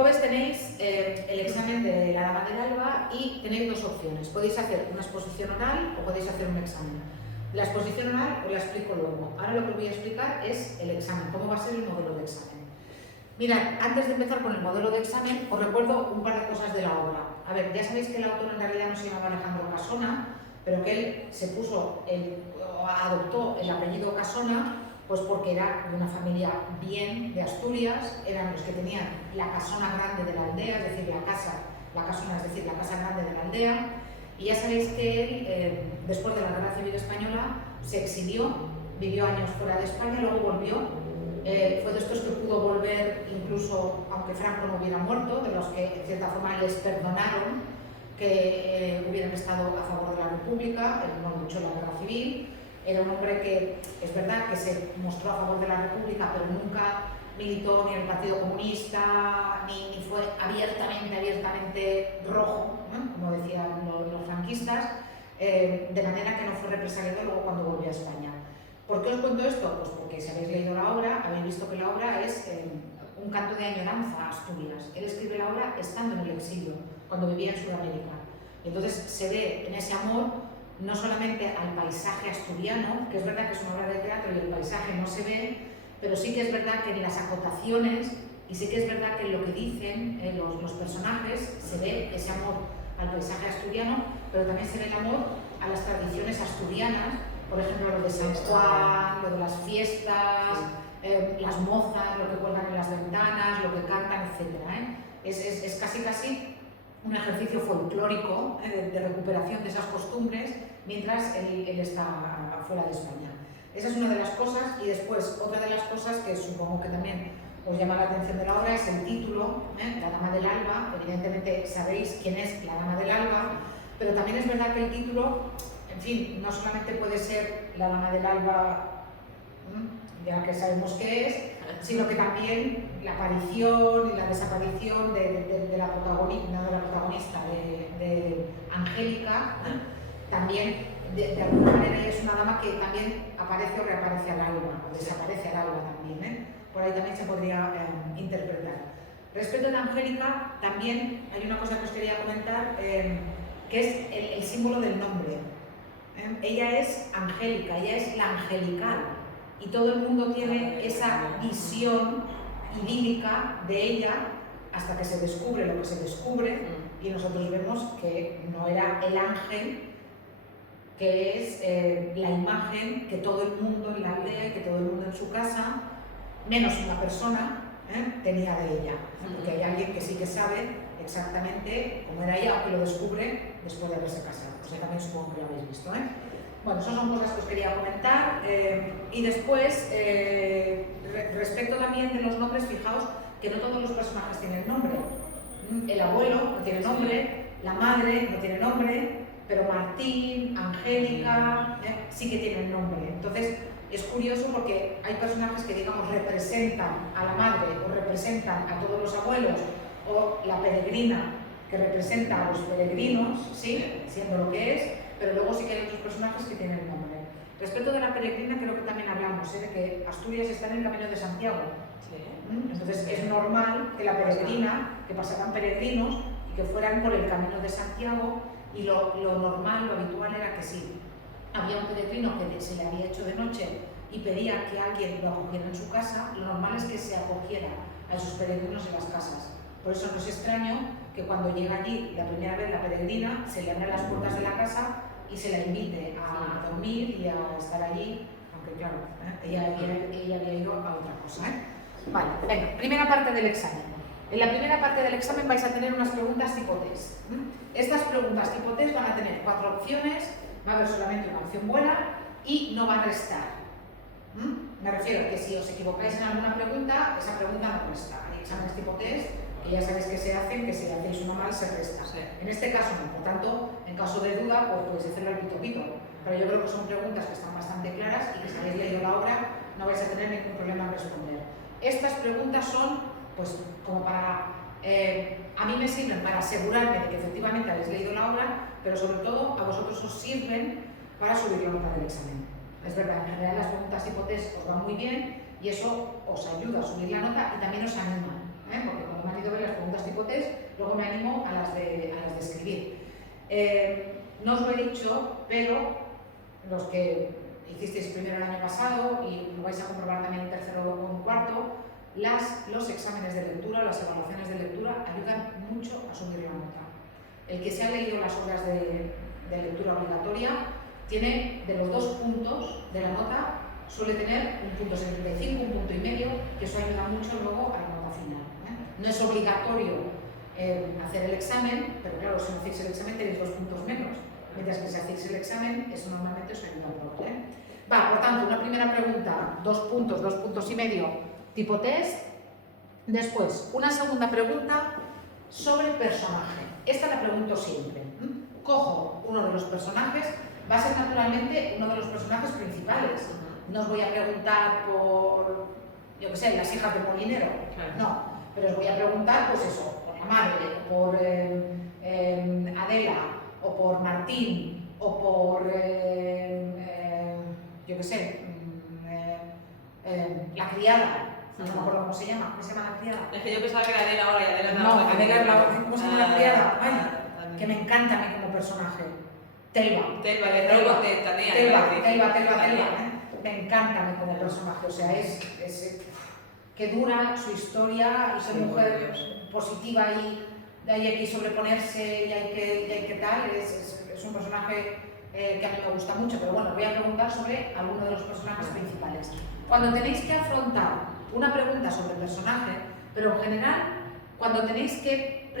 jueves tenéis el examen de la Dama del Alba y tenéis dos opciones. Podéis hacer una exposición oral o podéis hacer un examen. La exposición oral os la explico luego. Ahora lo que os voy a explicar es el examen, cómo va a ser el modelo de examen. Mirad, antes de empezar con el modelo de examen, os recuerdo un par de cosas de la obra. A ver, ya sabéis que el autor en realidad no se llamaba Alejandro Casona, pero que él se adoptó el apellido Casona, pues porque era de una familia bien de Asturias, eran los que tenían la casona grande de la aldea, es decir, la casona, es decir, la casa grande de la aldea. Y ya sabéis que él, después de la Guerra Civil Española, se exilió, vivió años fuera de España, luego volvió. Fue de estos que pudo volver incluso aunque Franco no hubiera muerto, de los que en cierta forma les perdonaron que hubieran estado a favor de la República. Él no luchó en la Guerra Civil. Era un hombre que, es verdad, que se mostró a favor de la República, pero nunca militó ni en el Partido Comunista, ni fue abiertamente rojo, ¿no?, como decían los franquistas, de manera que no fue represaliado luego cuando volvió a España. ¿Por qué os cuento esto? Pues porque si habéis leído la obra, habéis visto que la obra es un canto de añoranza a Asturias. Él escribe la obra estando en el exilio, cuando vivía en Sudamérica. Y entonces se ve en ese amor no solamente al paisaje asturiano, que es verdad que es una obra de teatro y el paisaje no se ve, pero sí que es verdad que en las acotaciones y sí que es verdad que en lo que dicen los personajes se ve ese amor al paisaje asturiano, pero también se ve el amor a las tradiciones asturianas, por ejemplo lo de San Juan, lo de las fiestas, las mozas, lo que cuelgan en las ventanas, lo que cantan, etc. Es casi un ejercicio folclórico de recuperación de esas costumbres mientras él está fuera de España. Esa es una de las cosas. Y después, otra de las cosas que supongo que también os llama la atención de la obra es el título, La Dama del Alba. Evidentemente sabéis quién es la Dama del Alba, pero también es verdad que el título, en fin, no solamente puede ser la Dama del Alba, ya que sabemos qué es, sino que también la aparición y la desaparición de la protagonista, de Angélica, también de alguna manera es una dama que también aparece o reaparece al alba, o desaparece al alba también, por ahí también se podría interpretar. Respecto de Angélica, también hay una cosa que os quería comentar, que es el símbolo del nombre. Ella es Angélica, ella es la angelical, y todo el mundo tiene esa visión idílica de ella hasta que se descubre lo que se descubre y nosotros vemos que no era el ángel, que es la imagen que todo el mundo en la aldea y que todo el mundo en su casa, menos una persona, tenía de ella, porque hay alguien que sí que sabe exactamente cómo era ella, aunque lo descubre después de haberse casado. O sea, también supongo que lo habéis visto. Bueno, esas son cosas que os quería comentar. Y después, respecto también de los nombres, fijaos que no todos los personajes tienen nombre. El abuelo no tiene nombre, la madre no tiene nombre, pero Martín, Angélica, sí que tienen nombre. Entonces, es curioso porque hay personajes que, digamos, representan a la madre o representan a todos los abuelos, o la peregrina que representa a los peregrinos, ¿sí?, siendo lo que es, pero luego sí que hay otros personajes que tienen nombre. Respecto de la peregrina, creo que también hablamos, de que Asturias está en el Camino de Santiago. Entonces es normal que la peregrina, que pasaran peregrinos y que fueran por el Camino de Santiago, y lo normal, lo habitual era que sí, había un peregrino que se le había hecho de noche y pedía que alguien lo acogiera en su casa, lo normal es que se acogiera a esos peregrinos en las casas. Por eso no es extraño que cuando llega allí la primera vez la peregrina, se le abran las puertas de la casa y se la invite a dormir y a estar allí, aunque claro, ella había ido a otra cosa. Vale, venga, primera parte del examen. En la primera parte del examen vais a tener unas preguntas tipo test. Estas preguntas tipo test van a tener 4 opciones, va a haber solamente una opción buena y no va a restar. Me refiero a que si os equivocáis en alguna pregunta, esa pregunta no resta. Hay exámenes tipo test que ya sabéis que se hacen, que si hacéis uno mal se resta. En este caso no, por tanto, en caso de duda, pues podéis hacerlo al pito. Pero yo creo que son preguntas que están bastante claras y que si habéis leído la obra no vais a tener ningún problema en responder. Estas preguntas son, pues, como para... a mí me sirven para asegurarme de que efectivamente habéis leído la obra, pero sobre todo a vosotros os sirven para subir la nota del examen. Es verdad, en general las preguntas tipo test os van muy bien y eso os ayuda a subir la nota y también os anima, porque como matizo de las preguntas tipo test, luego me animo a las de escribir. No os lo he dicho, pero los que hicisteis primero el año pasado y lo vais a comprobar también en tercero o en cuarto, los exámenes de lectura, las evaluaciones de lectura ayudan mucho a subir la nota. El que se ha leído las obras de lectura obligatoria tiene de los 2 puntos de la nota, suele tener un punto 75, un punto y medio, que eso ayuda mucho luego a la nota final. No es obligatorio hacer el examen, pero claro, si no hacéis el examen tenéis 2 puntos menos, mientras que si hacéis el examen, eso normalmente os ayuda un poco. Va, por tanto, una primera pregunta, 2 puntos, 2 puntos y medio, tipo test. Después, una segunda pregunta sobre personaje. Esta la pregunto siempre. Cojo uno de los personajes, va a ser naturalmente uno de los personajes principales. No os voy a preguntar por, yo qué sé, las hijas del molinero, no, pero os voy a preguntar, pues eso, por la madre, o por Adela, o por Martín, o por, yo qué sé, la criada. No me acuerdo cómo se llama la criada. Es que yo pensaba que era Adela ahora y Adela no, Adela es la, ¿cómo se llama la criada? Ay, que me encanta a mí como personaje. Telva. Telva. Me encanta a mí como personaje, o sea, es que dura su historia y ser mujer positiva y hay que sobreponerse y hay que tal, es un personaje que a mí me gusta mucho, pero bueno, voy a preguntar sobre alguno de los personajes principales. Cuando tenéis que afrontar una pregunta sobre el personaje, pero en general, cuando tenéis que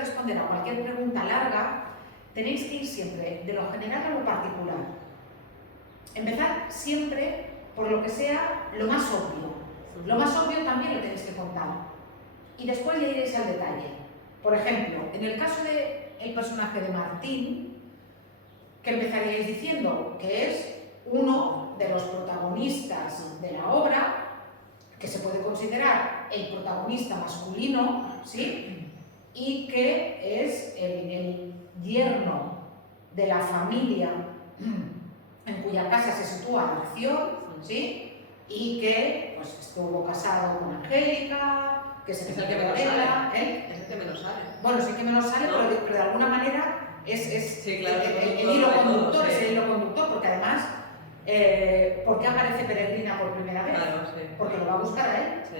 responder a cualquier pregunta larga, tenéis que ir siempre de lo general a lo particular. Empezad siempre por lo que sea lo más obvio. Lo más obvio también lo tenéis que contar. Y después ya iréis al detalle. Por ejemplo, en el caso del personaje de Martín, que empezaríais diciendo que es uno de los protagonistas de la obra, que se puede considerar el protagonista masculino, ¿sí? Y que es el yerno de la familia en cuya casa se sitúa la acción, ¿sí? Y que pues, estuvo casado con Angélica, que se es el que menos sale. Es el que menos sale. Bueno, sí que menos sale, ¿no? pero de alguna manera es sí, claro, el hilo conductor, sí. es el hilo conductor, porque además, ¿por qué aparece Peregrina por primera vez? Claro, sí. Porque lo va a buscar a él. Sí.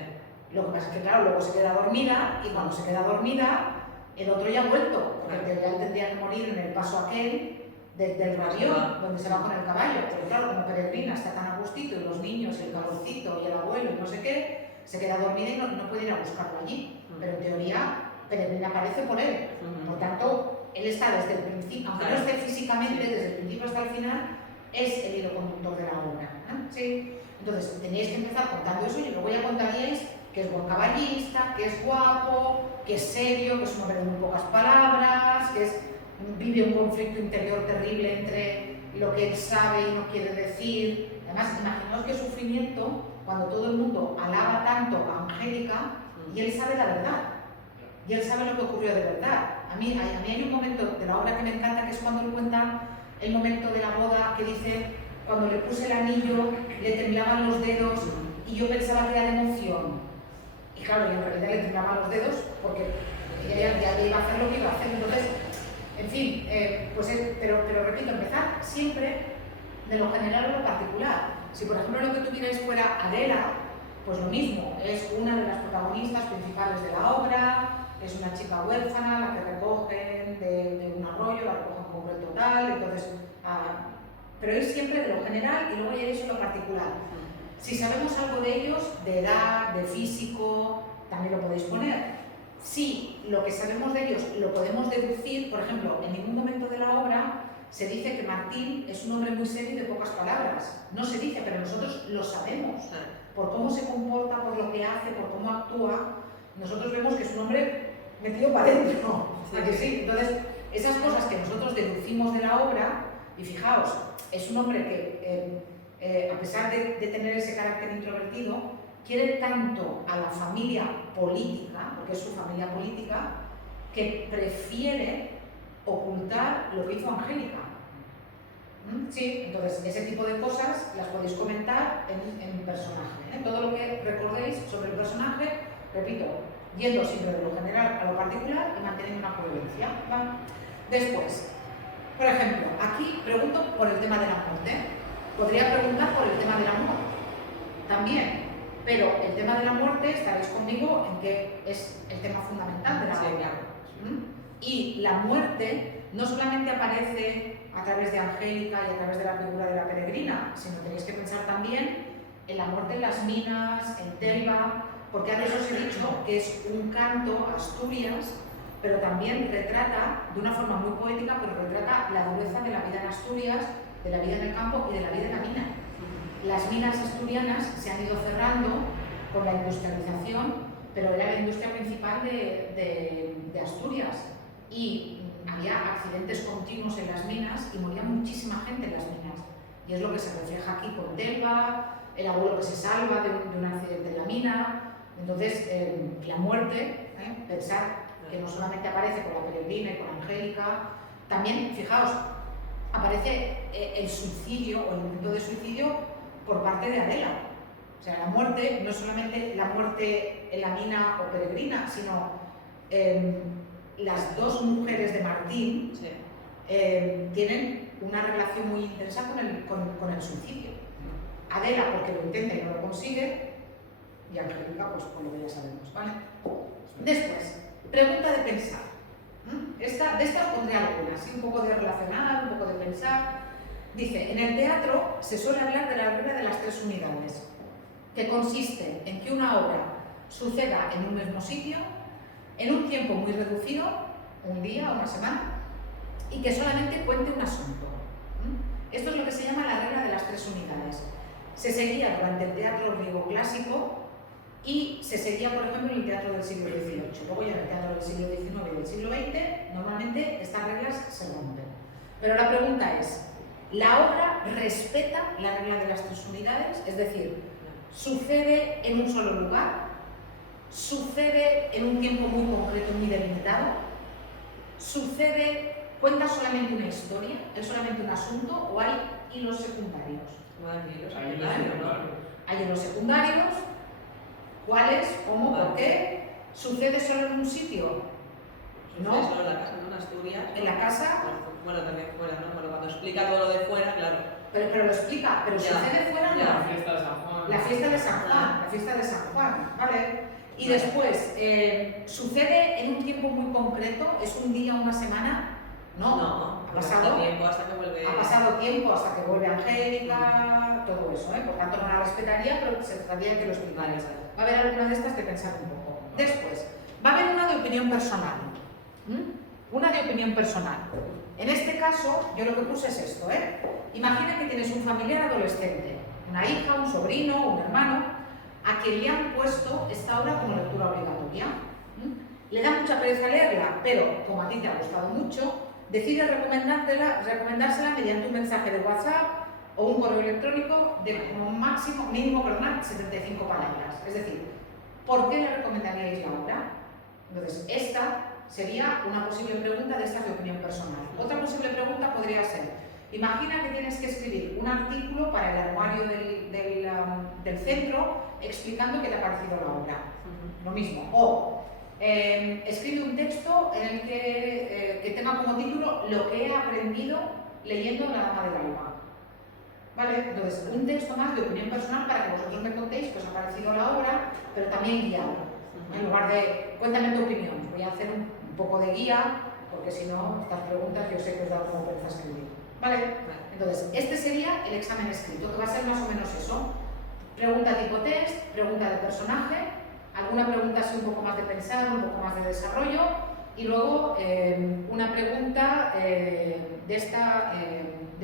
Lo que pasa es que, claro, luego se queda dormida y cuando se queda dormida, el otro ya ha vuelto, porque en realidad tendría que morir en el paso aquel del rabión, donde se va con el caballo. Pero claro, como Peregrina está tan a gustito y los niños, y el calorcito y el abuelo y no sé qué, se queda dormida y no puede ir a buscarlo allí. Pero en teoría, Peregrina aparece por él. Por tanto, él está desde el principio, aunque no esté físicamente, desde el principio hasta el final, es el hilo conductor de la obra. ¿Sí? Entonces, tenéis que empezar contando eso y luego ya contaríais que es buen caballista, que es guapo, que es serio, que es un hombre de muy pocas palabras, que vive un conflicto interior terrible entre lo que él sabe y no quiere decir. Además, imaginaos qué sufrimiento cuando todo el mundo alaba tanto a Angélica y él sabe la verdad. Y él sabe lo que ocurrió de verdad. A mí hay un momento de la obra que me encanta, que es cuando él cuenta el momento de la boda, que dice, cuando le puse el anillo, le temblaban los dedos y yo pensaba que era de emoción. Y claro, y en realidad le temblaban los dedos porque ella ya iba a hacer lo que iba a hacer. Entonces, en fin, pero repito, empezar siempre de lo general a lo particular. Si por ejemplo lo que tuvierais fuera Adela, pues lo mismo, es una de las protagonistas principales de la obra, es una chica huérfana, la que recogen de un arroyo, la recogen con concreto tal, entonces, pero es siempre de lo general y luego ya iréis a lo particular. Si sabemos algo de ellos, de edad, de físico, también lo podéis poner. Si lo que sabemos de ellos lo podemos deducir, por ejemplo, en ningún momento de la obra se dice que Martín es un hombre muy serio y de pocas palabras. No se dice, pero nosotros lo sabemos. Por cómo se comporta, por lo que hace, por cómo actúa, nosotros vemos que es un hombre metido para adentro. Sí. Entonces, esas cosas que nosotros deducimos de la obra, y fijaos, es un hombre que, a pesar de tener ese carácter introvertido, quiere tanto a la familia política, porque es su familia política, que prefiere ocultar lo que hizo Angélica. Sí, entonces ese tipo de cosas las podéis comentar en personaje. Todo lo que recordéis sobre el personaje, repito, yendo siempre de lo general a lo particular y manteniendo una coherencia, ¿vale? Después, por ejemplo, aquí pregunto por el tema de la muerte. Podría preguntar por el tema del amor también, pero el tema de la muerte, estaréis conmigo en que es el tema fundamental de la obra. Y la muerte no solamente aparece a través de Angélica y a través de la figura de la peregrina, sino tenéis que pensar también en la muerte en las minas, en Telva, porque antes os he dicho que es un canto a Asturias, pero también retrata, de una forma muy poética, pero retrata la dureza de la vida en Asturias, de la vida en el campo y de la vida en la mina. Las minas asturianas se han ido cerrando con la industrialización, pero era la industria principal de Asturias y había accidentes continuos en las minas y moría muchísima gente en las minas. Y es lo que se refleja aquí con Telva, el abuelo que se salva de un accidente en la mina. Entonces, la muerte, pensar que no solamente aparece con la peregrina y con Angélica, también, fijaos, aparece el suicidio o el intento de suicidio por parte de Adela. O sea, la muerte no es solamente la muerte en la mina o peregrina, sino las dos mujeres de Martín tienen una relación muy intensa con el suicidio. Adela porque lo intenta y no lo consigue, y Angélica pues por lo que ya sabemos, ¿vale? Después, pregunta de pensar. De esta os pondré algunas, ¿sí? Un poco de relacionar, un poco de pensar. Dice, en el teatro se suele hablar de la regla de las 3 unidades, que consiste en que una obra suceda en un mismo sitio, en un tiempo muy reducido, un día, una semana, y que solamente cuente un asunto. Esto es lo que se llama la regla de las 3 unidades. Se seguía durante el teatro griego clásico y se seguía, por ejemplo, en el teatro del siglo XVIII. Luego ya en el teatro del siglo XIX y del siglo XX, normalmente estas reglas se rompen. Pero la pregunta es, ¿la obra respeta la regla de las 3 unidades? Es decir, ¿sucede en un solo lugar? ¿Sucede en un tiempo muy concreto, muy delimitado? ¿Sucede, cuenta solamente una historia, es solamente un asunto o hay hilos secundarios? Hay hilos secundarios. ¿Cuáles? ¿Cómo? ¿Por qué? ¿Sucede solo en un sitio? No. Solo en la casa, ¿no? En Asturias. ¿En la casa? Bueno, también fuera, ¿no? Bueno, cuando explica todo lo de fuera, claro. Pero lo explica, pero ya. ¿sucede fuera o no? La fiesta de San Juan. La fiesta de San Juan, la fiesta de San Juan, ¿vale? Y después, ¿sucede en un tiempo muy concreto? ¿Es un día, una semana? No, ha pasado tiempo hasta que vuelve. Ha pasado tiempo hasta que vuelve Angélica, todo eso, Por tanto no la respetaría, pero se trataría de que lo explicara. Va a haber alguna de estas de pensar un poco. Después, va a haber una de opinión personal. Una de opinión personal. En este caso, yo lo que puse es esto, Imagina que tienes un familiar adolescente, una hija, un sobrino, un hermano, a quien le han puesto esta obra como lectura obligatoria. Le da mucha pereza leerla, pero como a ti te ha gustado mucho, decide recomendársela mediante un mensaje de WhatsApp o un correo electrónico de como mínimo 75 palabras. Es decir, ¿por qué le recomendaríais la obra? Entonces, esta sería una posible pregunta de estas de opinión personal. Otra posible pregunta podría ser, imagina que tienes que escribir un artículo para el anuario del centro explicando qué te ha parecido la obra. Lo mismo. O escribe un texto en el que tenga como título lo que he aprendido leyendo La Dama del Alba. ¿Vale? Entonces, un texto más de opinión personal para que vosotros me contéis qué os ha parecido la obra, pero también guiado. En lugar de, cuéntame tu opinión, voy a hacer un poco de guía, porque si no, estas preguntas yo sé que os da como vergüenza escribir. ¿Vale? Entonces, este sería el examen escrito, que va a ser más o menos eso. Pregunta tipo test, pregunta de personaje, alguna pregunta así un poco más de pensar, un poco más de desarrollo, y luego una pregunta de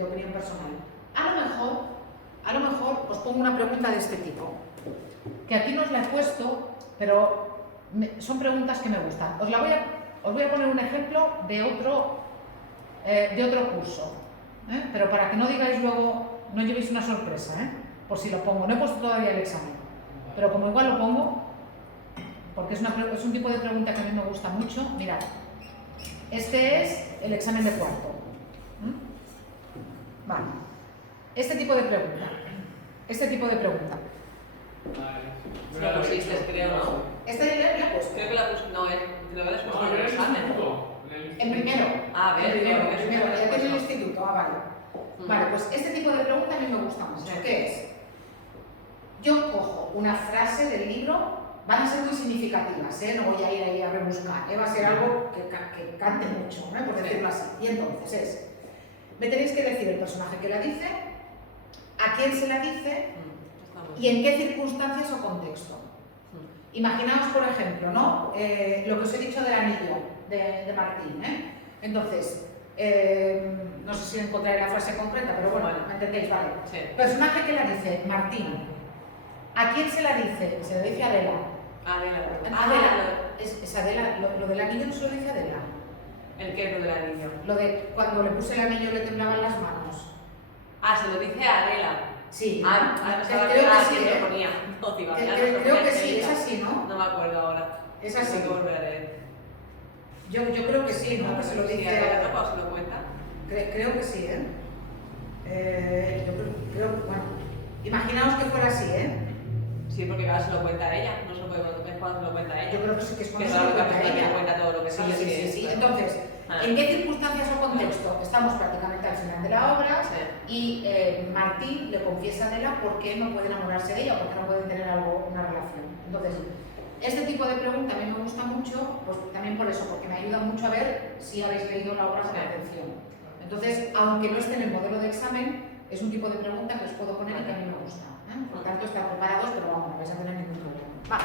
opinión personal. A lo mejor os pongo una pregunta de este tipo, que aquí no os la he puesto, pero son preguntas que me gustan. Os voy a poner un ejemplo de otro curso, pero para que no digáis luego, no llevéis una sorpresa, por si lo pongo. No he puesto todavía el examen, pero como igual lo pongo, porque es un tipo de pregunta que a mí me gusta mucho. Mirad, este es el examen de cuarto. Vale. Este tipo de pregunta. La pusiste, creo, ¿no? ¿Esta ya la he puesto? Creo que la pues este tipo de pregunta a mí me gusta mucho. ¿Qué es? Yo cojo una frase del libro, van a ser muy significativas, no voy a ir ahí a rebuscar, va a ser algo que cante mucho, por decirlo así. Y entonces me tenéis que decir el personaje que la dice, a quién se la dice y en qué circunstancias o contexto. Imaginaos, por ejemplo, ¿no? Lo que os he dicho del anillo de Martín. Entonces, no sé si encontraré la frase concreta, pero bueno, ¿me entendéis? Vale. Sí. Personaje que la dice, Martín. ¿A quién se la dice? Se lo dice a Adela. Adela. Es Adela. Lo del anillo no se lo dice a Adela. ¿El qué es lo del anillo? Lo de cuando le puse el anillo le temblaban las manos. Se lo dice a Adela. Sí. Creo que sí, lo ponía. Creo que sí, es así, ¿no? No me acuerdo ahora. Es así. Tengo que volver a leer. Yo creo que sí, ¿no? Que se lo dice. ¿A la se lo cuenta? Creo que sí, yo creo, bueno, imaginaos que fuera así, Sí, porque claro, se lo cuenta a ella, no se lo puede contar, es cuando se lo cuenta a ella. Yo creo que sí que es cuando Que se lo cuenta a ella. ella. Cuenta todo lo que sabe. Sí. Entonces, ¿en qué circunstancias o contexto? Estamos prácticamente al final de la obra y Martín le confiesa a Adela por qué no puede enamorarse de ella o por qué no pueden tener una relación. Entonces, este tipo de pregunta a mí me gusta mucho, pues también por eso, porque me ayuda mucho a ver si habéis leído la obra con atención. Entonces, aunque no esté en el modelo de examen, es un tipo de pregunta que os puedo poner y que a mí me gusta. Por lo tanto, estar preparados, pero vamos, no vais a tener ningún problema. Vale.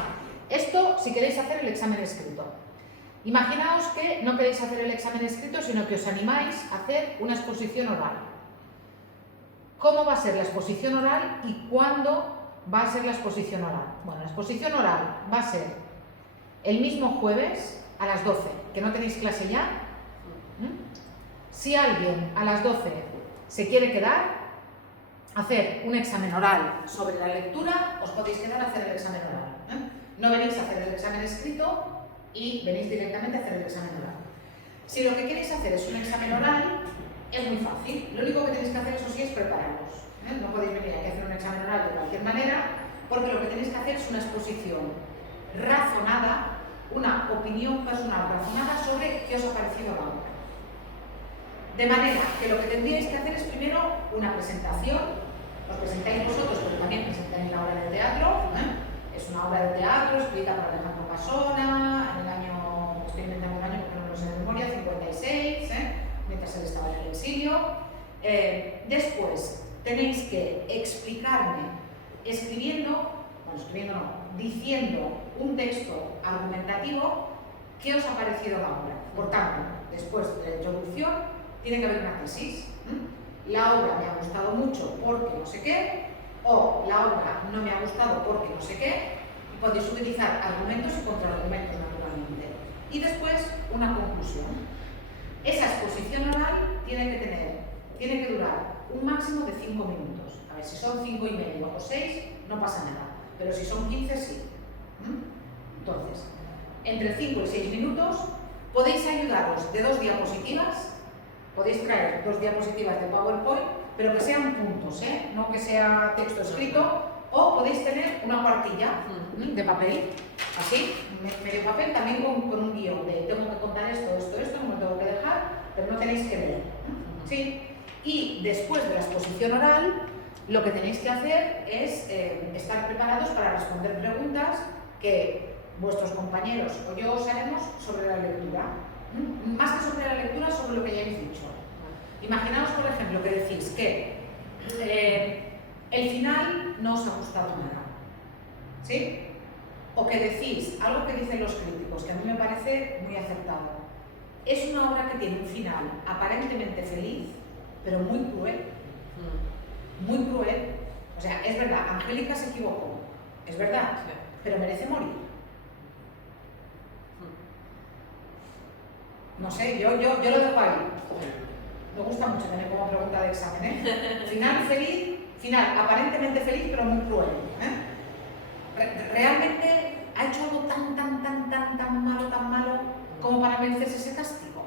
Esto si queréis hacer el examen escrito. Imaginaos que no queréis hacer el examen escrito, sino que os animáis a hacer una exposición oral. ¿Cómo va a ser la exposición oral y cuándo va a ser la exposición oral? Bueno, la exposición oral va a ser el mismo jueves a las 12, que no tenéis clase ya. Si alguien a las 12 se quiere quedar, hacer un examen oral sobre la lectura, os podéis quedar a hacer el examen oral. No venís a hacer el examen escrito y venís directamente a hacer el examen oral. Si lo que queréis hacer es un examen oral, es muy fácil. Lo único que tenéis que hacer, eso sí, es prepararos. No podéis venir aquí a hacer un examen oral de cualquier manera, porque lo que tenéis que hacer es una exposición razonada, una opinión personal razonada sobre qué os ha parecido la obra. De manera que lo que tendríais que hacer es primero una presentación. Os presentáis vosotros, pero también presentáis la obra de teatro. Es una obra de teatro escrita por Alejandro Casona en el año, estoy inventando el año porque no lo sé de memoria, 56, mientras él estaba en el exilio. Después tenéis que explicarme diciendo un texto argumentativo qué os ha parecido la obra. Por tanto, después de la introducción, tiene que haber una tesis. La obra me ha gustado mucho porque no sé qué, o la obra no me ha gustado porque no sé qué, y podéis utilizar argumentos y contraargumentos naturalmente. Y después, una conclusión. Esa exposición oral tiene que durar un máximo de 5 minutos. A ver, si son 5 y medio o 6, no pasa nada, pero si son 15, sí. Entonces, entre 5 y 6 minutos, podéis ayudaros de 2 diapositivas. Podéis traer 2 diapositivas de PowerPoint, pero que sean puntos, no que sea texto escrito, o podéis tener una cuartilla de papel, así, medio papel, también con un guión de tengo que contar esto, no me tengo que dejar, pero no tenéis que leer. ¿Sí? Y después de la exposición oral, lo que tenéis que hacer es estar preparados para responder preguntas que vuestros compañeros o yo os haremos sobre la lectura. Más que sobre la lectura, sobre lo que ya habéis dicho. Imaginaos, por ejemplo, que decís que el final no os ha gustado nada, ¿sí? O que decís algo que dicen los críticos, que a mí me parece muy acertado. Es una obra que tiene un final aparentemente feliz, pero muy cruel. Muy cruel. O sea, es verdad, Angélica se equivocó, es verdad, pero merece morir. No sé, yo lo dejo ahí. Me gusta mucho tener como pregunta de examen, Final feliz, final aparentemente feliz, pero muy cruel, ¿Realmente ha hecho algo tan malo como para merecerse ese castigo?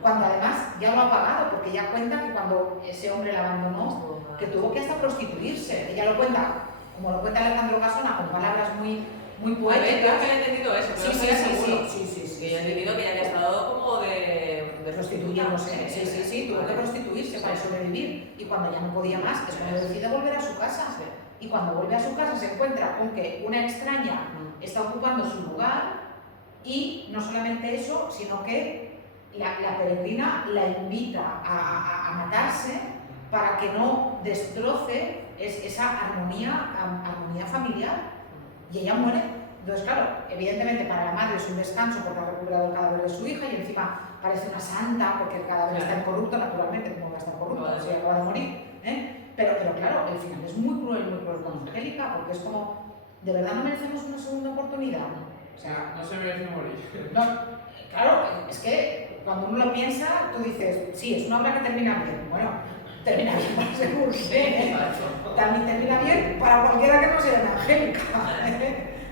Cuando además ya lo ha pagado, porque ya cuenta que cuando ese hombre la abandonó, que tuvo que hasta prostituirse. Ella lo cuenta, como lo cuenta Alejandro Casona, con palabras muy muy A ver, yo poéticas. que he entendido eso, pero Sí, no estoy seguro. sí. Que yo he entendido que ya había estado como de Prostituyéndose, sí, tuvo que prostituirse para sobrevivir. Y cuando ya no podía más, es cuando decide volver a su casa. Sí. Y cuando vuelve a su casa se encuentra con que una extraña está ocupando su lugar y no solamente eso, sino que la peregrina la invita a matarse para que no destroce esa armonía familiar. Y ella muere. Entonces, claro, evidentemente para la madre es un descanso porque ha recuperado el cadáver de su hija y encima parece una santa porque el cadáver está incorrupto, naturalmente, como va a estar corrupto, si acaba de morir. Pero claro, el final es muy cruel con Angélica porque es como, ¿de verdad no merecemos una segunda oportunidad? O sea, no se merece morir. No, claro, es que cuando uno lo piensa, tú dices, sí, es una obra que termina bien. Bueno, termina bien para seguro. También termina bien para cualquiera que no sea de Angélica.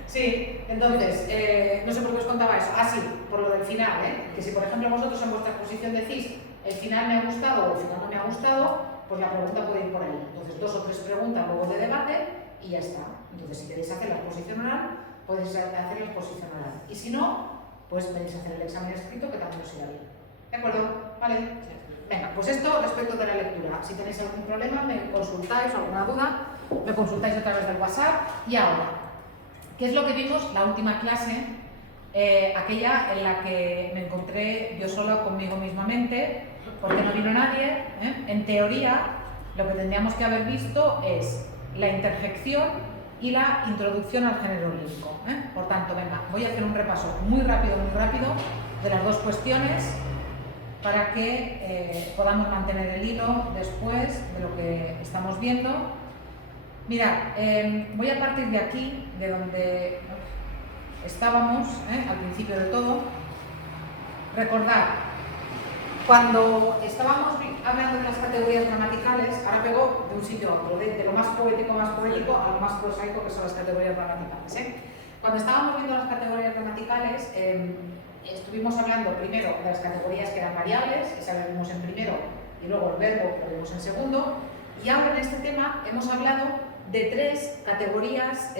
Sí, entonces, no sé por qué os contaba eso. Ah, sí, por lo del final, que si por ejemplo vosotros en vuestra exposición decís el final me ha gustado o el final no me ha gustado, pues la pregunta puede ir por ahí. Entonces, 2 o 3 preguntas luego de debate y ya está. Entonces, si queréis hacer la exposición oral, podéis hacer la exposición oral. Y si no, pues venís a hacer el examen escrito que también os irá bien. ¿De acuerdo? ¿Vale? Venga, pues esto respecto de la lectura. Si tenéis algún problema, me consultáis o alguna duda, me consultáis a través del WhatsApp. Y ahora, ¿qué es lo que vimos la última clase? Aquella en la que me encontré yo sola conmigo mismamente, porque no vino nadie. En teoría, lo que tendríamos que haber visto es la interjección y la introducción al género lírico. Por tanto, venga, voy a hacer un repaso muy rápido de las 2 cuestiones para que podamos mantener el hilo después de lo que estamos viendo. Mirad, voy a partir de aquí, de donde estábamos al principio de todo. Recordad, cuando estábamos hablando de las categorías gramaticales, ahora pego de un sitio a otro, de lo más poético a lo más prosaico, que son las categorías gramaticales. Cuando estábamos viendo las categorías gramaticales, estuvimos hablando primero de las categorías que eran variables, esa la vimos en primero, y luego el verbo, que lo vimos en segundo, y ahora en este tema hemos hablado de 3 categorías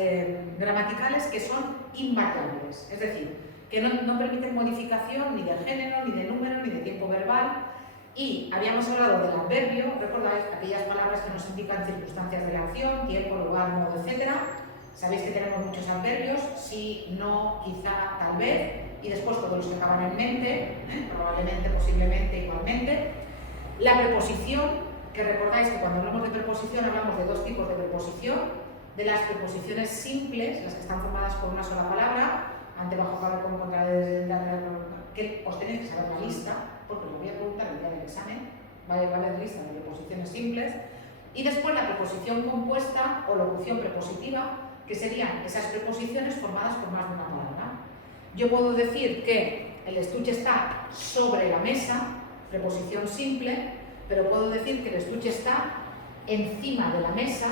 gramaticales que son invariables, es decir, que no permiten modificación ni de género, ni de número, ni de tiempo verbal. Y habíamos hablado del adverbio, recordáis, aquellas palabras que nos indican circunstancias de la acción, tiempo, lugar, modo, etc. Sabéis que tenemos muchos adverbios, sí, no, quizá, tal vez, y después todos los que acaban en mente, probablemente, posiblemente, igualmente. La preposición, que recordáis que cuando hablamos de preposición hablamos de 2 tipos de preposición, de las preposiciones simples, las que están formadas por una sola palabra, ante, bajo, para, con, contra, que os tenéis que saber la lista, porque lo voy a preguntar el día del examen, va a haber lista de preposiciones simples, y después la preposición compuesta o locución prepositiva, que serían esas preposiciones formadas por más de una palabra. Yo puedo decir que el estuche está sobre la mesa, preposición simple, pero puedo decir que el estuche está encima de la mesa,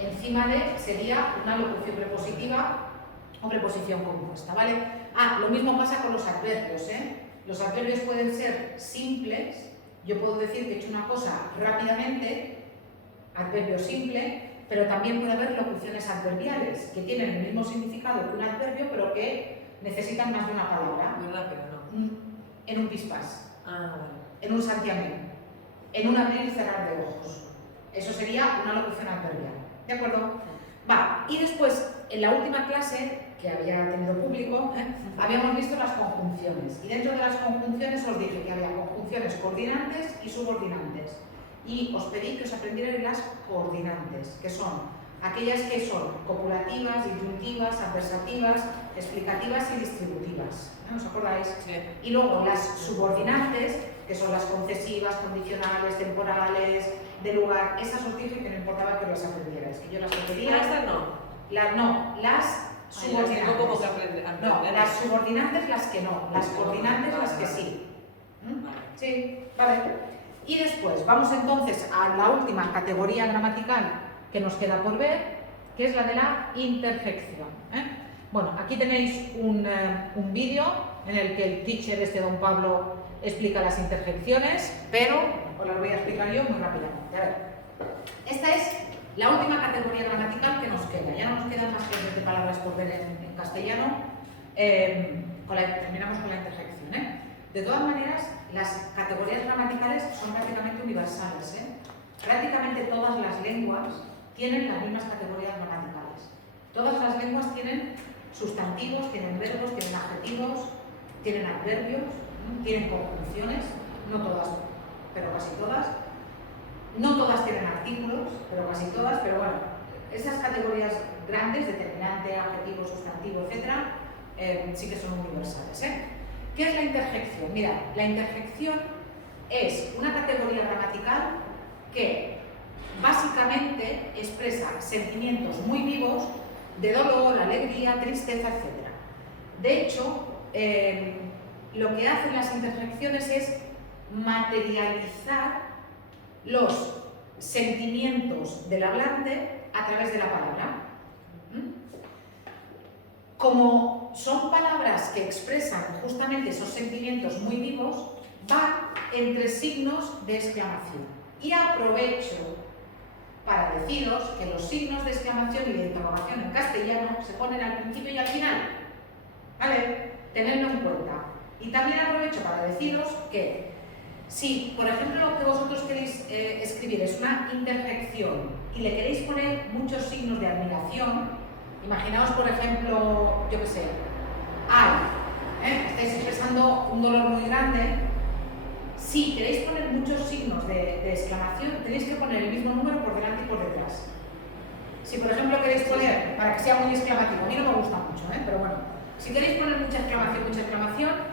encima de sería una locución prepositiva o preposición compuesta, ¿vale? Lo mismo pasa con los adverbios, Los adverbios pueden ser simples, yo puedo decir que he hecho una cosa rápidamente, adverbio simple, pero también puede haber locuciones adverbiales que tienen el mismo significado que un adverbio, pero que necesitan más de una palabra. Muy rápido, ¿no? En un pispás, Vale. en un santiamén, en un abrir y cerrar de ojos. Eso sería una locución adverbial, ¿de acuerdo? Va, y después, en la última clase, que había tenido público, habíamos visto las conjunciones. Y dentro de las conjunciones os dije que había conjunciones coordinantes y subordinantes. Y os pedí que os aprendierais las coordinantes, que son aquellas que son copulativas, disyuntivas, adversativas, explicativas y distributivas. ¿No os acordáis? Sí. Y luego las subordinantes, que son las concesivas, condicionales, temporales, de lugar. Esas os dije que no importaba que las aprendierais, que yo las repetía. Estas no. Las subordinantes. Tengo como que aprender. No, las subordinantes las que no, las coordinantes las que sí. Sí, vale. Y después vamos entonces a la última categoría gramatical que nos queda por ver, que es la de la interjección. Bueno, aquí tenéis un vídeo en el que el teacher don Pablo explica las interjecciones, pero os las voy a explicar yo muy rápidamente. A ver, esta es La última categoría gramatical que nos queda, ya no nos quedan más que 20 palabras por ver en castellano, terminamos con la interjección. De todas maneras, las categorías gramaticales son prácticamente universales. Prácticamente todas las lenguas tienen las mismas categorías gramaticales. Todas las lenguas tienen sustantivos, tienen verbos, tienen adjetivos, tienen adverbios, tienen conjunciones, no todas, pero casi todas. No todas tienen artículos, pero casi todas, pero bueno, esas categorías grandes, determinante, adjetivo, sustantivo, etcétera, sí que son universales. ¿Qué es la interjección? Mira, la interjección es una categoría gramatical que básicamente expresa sentimientos muy vivos de dolor, alegría, tristeza, etc. De hecho, lo que hacen las interjecciones es materializar los sentimientos del hablante a través de la palabra. Como son palabras que expresan justamente esos sentimientos muy vivos, van entre signos de exclamación. Y aprovecho para deciros que los signos de exclamación y de interrogación en castellano se ponen al principio y al final. ¿Vale? Tenedlo en cuenta. Y también aprovecho para deciros que si, por ejemplo, lo que vosotros queréis escribir es una interjección y le queréis poner muchos signos de admiración, imaginaos, por ejemplo, yo qué sé, estáis expresando un dolor muy grande. Si queréis poner muchos signos de exclamación, tenéis que poner el mismo número por delante y por detrás. Si, por ejemplo, queréis poner, para que sea muy exclamativo, a mí no me gusta mucho, pero bueno, si queréis poner mucha exclamación,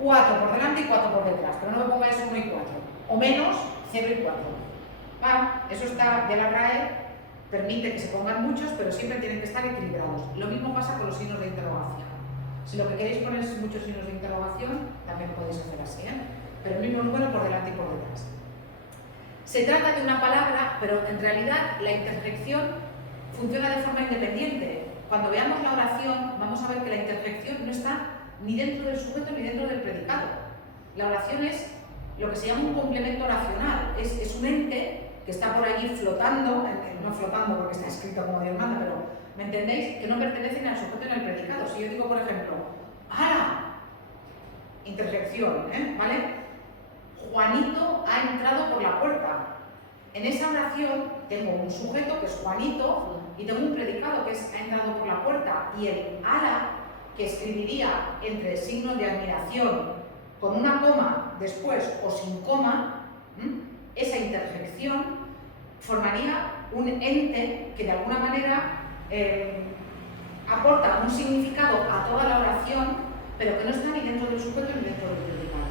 4 por delante y 4 por detrás, pero no me pongáis 1 y 4, o menos 0 y 4. Eso está de la RAE, permite que se pongan muchos, pero siempre tienen que estar equilibrados. Lo mismo pasa con los signos de interrogación. Si lo que queréis poner es muchos signos de interrogación, también podéis hacer así, pero el mismo número por delante y por detrás. Se trata de una palabra, pero en realidad la interjección funciona de forma independiente. Cuando veamos la oración, vamos a ver que la interjección no está ni dentro del sujeto ni dentro del predicado. La oración es lo que se llama un complemento oracional, es un ente que está por allí flotando, no flotando porque está escrito como Dios manda, pero ¿me entendéis? Que no pertenecen al sujeto ni al predicado. Si yo digo, por ejemplo, ¡hala! Interjección, ¿vale? Juanito ha entrado por la puerta. En esa oración tengo un sujeto que es Juanito y tengo un predicado que es ha entrado por la puerta, y el ¡hala!, que escribiría entre signos de admiración con una coma después o sin coma, esa interjección formaría un ente que de alguna manera aporta un significado a toda la oración, pero que no está ni dentro del sujeto ni dentro del predicado.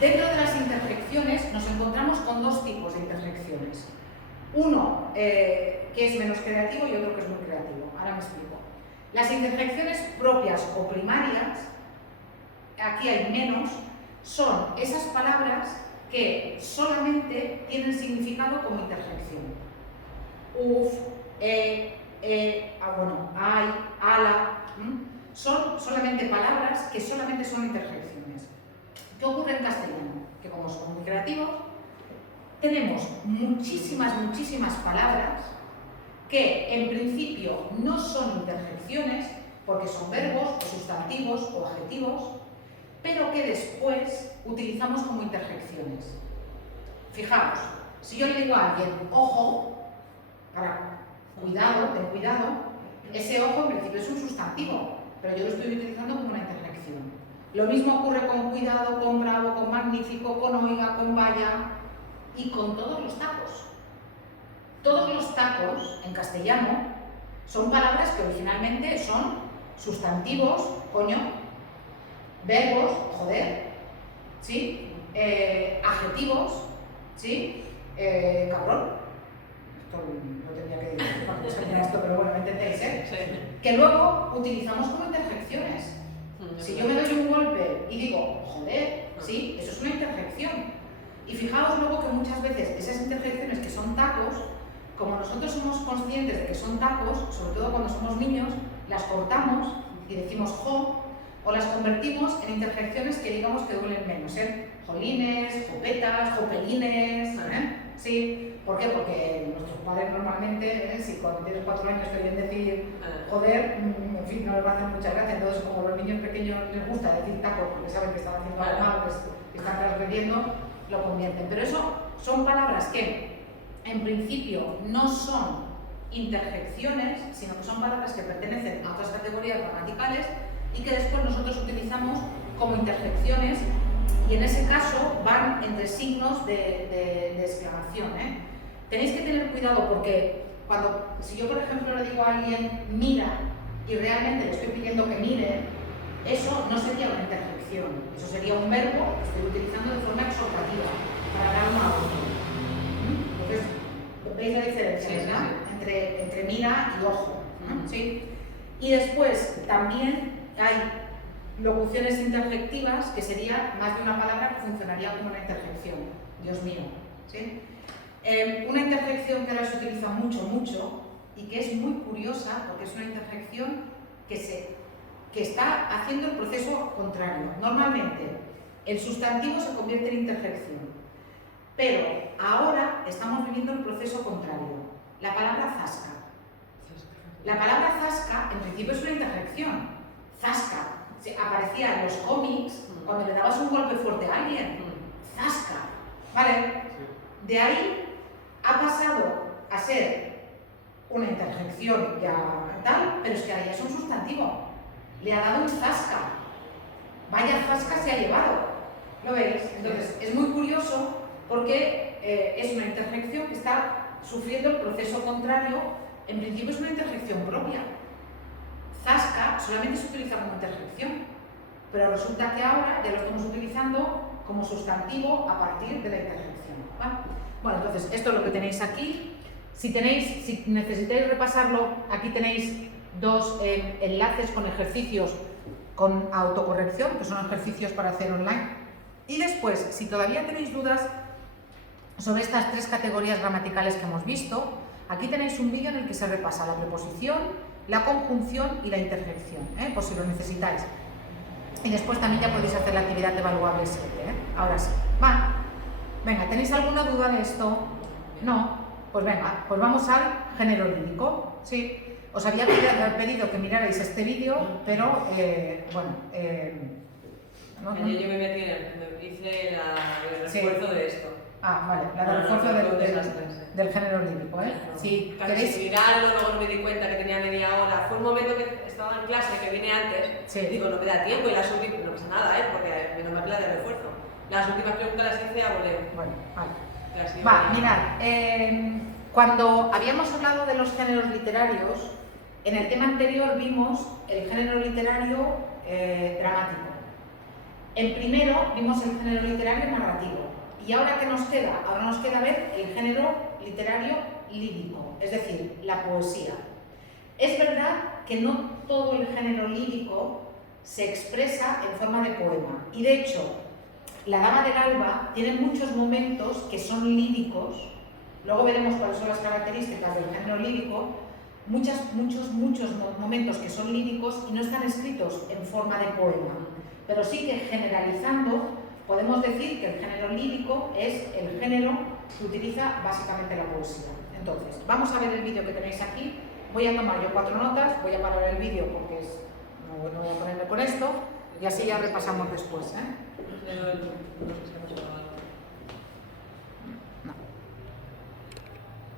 Dentro de las interjecciones nos encontramos con dos tipos de interjecciones. Uno que es menos creativo y otro que es muy creativo. Ahora me explico. Las interjecciones propias o primarias, aquí hay menos, son esas palabras que solamente tienen significado como interjección. Uf, hay, ala, son solamente palabras que solamente son interjecciones. ¿Qué ocurre en castellano? Que como somos muy creativos, tenemos muchísimas palabras que en principio no son interjecciones porque son verbos o sustantivos o adjetivos, pero que después utilizamos como interjecciones. Fijaos, si yo le digo a alguien ojo, para cuidado, ten cuidado, ese ojo en principio es un sustantivo, pero yo lo estoy utilizando como una interjección. Lo mismo ocurre con cuidado, con bravo, con magnífico, con oiga, con vaya y con todos los tacos. Todos los tacos en castellano son palabras que originalmente son sustantivos, coño, verbos, joder, ¿sí? Adjetivos, ¿sí? Cabrón. Esto no tendría que decir para que enseñara esto, pero bueno, ¿me entendéis, Sí. Que luego utilizamos como interjecciones. Si yo me doy un golpe y digo, joder, ¿sí? Eso es una interjección. Y fijaos luego que muchas veces esas interjecciones que son tacos, como nosotros somos conscientes de que son tacos, sobre todo cuando somos niños, las cortamos y decimos jo, o las convertimos en interjecciones que digamos que duelen menos, jolines, jopetas, jopelines, Sí, ¿por qué? Porque nuestros padres normalmente, si cuando tienes 4 años te oyen decir joder, en fin, no les va a hacer mucha gracia. Entonces, como a los niños pequeños les gusta decir taco porque saben que están haciendo algo malo, que están transgrediendo, lo convierten. Pero eso son palabras que, en principio, no son interjecciones, sino que son palabras que pertenecen a otras categorías gramaticales y que después nosotros utilizamos como interjecciones, y en ese caso van entre signos de exclamación. Tenéis que tener cuidado porque si yo por ejemplo le digo a alguien mira y realmente le estoy pidiendo que mire, eso no sería una interjección, eso sería un verbo que estoy utilizando de forma exhortativa para dar una orden. Entonces, ¿veis la diferencia, verdad? Entre mira y ojo, ¿no? ¿Sí? Y después también hay locuciones interjectivas, que sería más de una palabra que funcionaría como una interjección. Dios mío, ¿sí? Una interjección que ahora se utiliza mucho y que es muy curiosa porque es una interjección que está haciendo el proceso contrario. Normalmente el sustantivo se convierte en interjección, pero ahora estamos viviendo el proceso contrario. La palabra zasca. La palabra zasca en principio es una interjección. Zasca. Aparecía en los cómics cuando le dabas un golpe fuerte a alguien. Zasca. ¿Vale? De ahí ha pasado a ser una interjección ya tal, pero es que ahora ya es un sustantivo. Le ha dado un zasca. Vaya zasca se ha llevado. ¿Lo veis? Entonces es muy curioso porque es una interjección que está sufriendo el proceso contrario. En principio es una interjección propia. Zasca solamente se utiliza como interjección, pero resulta que ahora ya lo estamos utilizando como sustantivo a partir de la interjección. ¿Va? Bueno, entonces esto es lo que tenéis aquí. Si necesitáis repasarlo, aquí tenéis 2 enlaces con ejercicios con autocorrección, que son ejercicios para hacer online. Y después, si todavía tenéis dudas sobre estas 3 categorías gramaticales que hemos visto, aquí tenéis un vídeo en el que se repasa la preposición, la conjunción y la interjección, por si lo necesitáis. Y después también ya podéis hacer la actividad de evaluable 7. Ahora sí. Va. Venga, ¿tenéis alguna duda de esto? No. Pues venga, pues vamos al género lírico. Sí. Os había pedido que mirarais este vídeo, pero bueno. Ayer yo me metí hice el refuerzo de esto. Vale, la del refuerzo del género lírico, Sí, casi mirarlo, luego no me di cuenta que tenía media hora. Fue un momento que estaba en clase, que vine antes, digo, no me da tiempo, y las últimas, no pasa nada, porque menos mal que la de refuerzo. Las últimas preguntas las hice a voleo. Bueno, vale. Mirad, cuando habíamos hablado de los géneros literarios, en el tema anterior vimos el género literario dramático. El primero vimos el género literario narrativo. ¿Y ahora qué nos queda? Ahora nos queda ver el género literario lírico, es decir, la poesía. Es verdad que no todo el género lírico se expresa en forma de poema. Y de hecho, La Dama del Alba tiene muchos momentos que son líricos. Luego veremos cuáles son las características del género lírico. Muchos momentos que son líricos y no están escritos en forma de poema. Pero sí que generalizando, podemos decir que el género lírico es el género que utiliza básicamente la poesía. Entonces, vamos a ver el vídeo que tenéis aquí. Voy a tomar yo 4 notas, voy a parar el vídeo porque no voy a ponerme con esto y así ya repasamos después.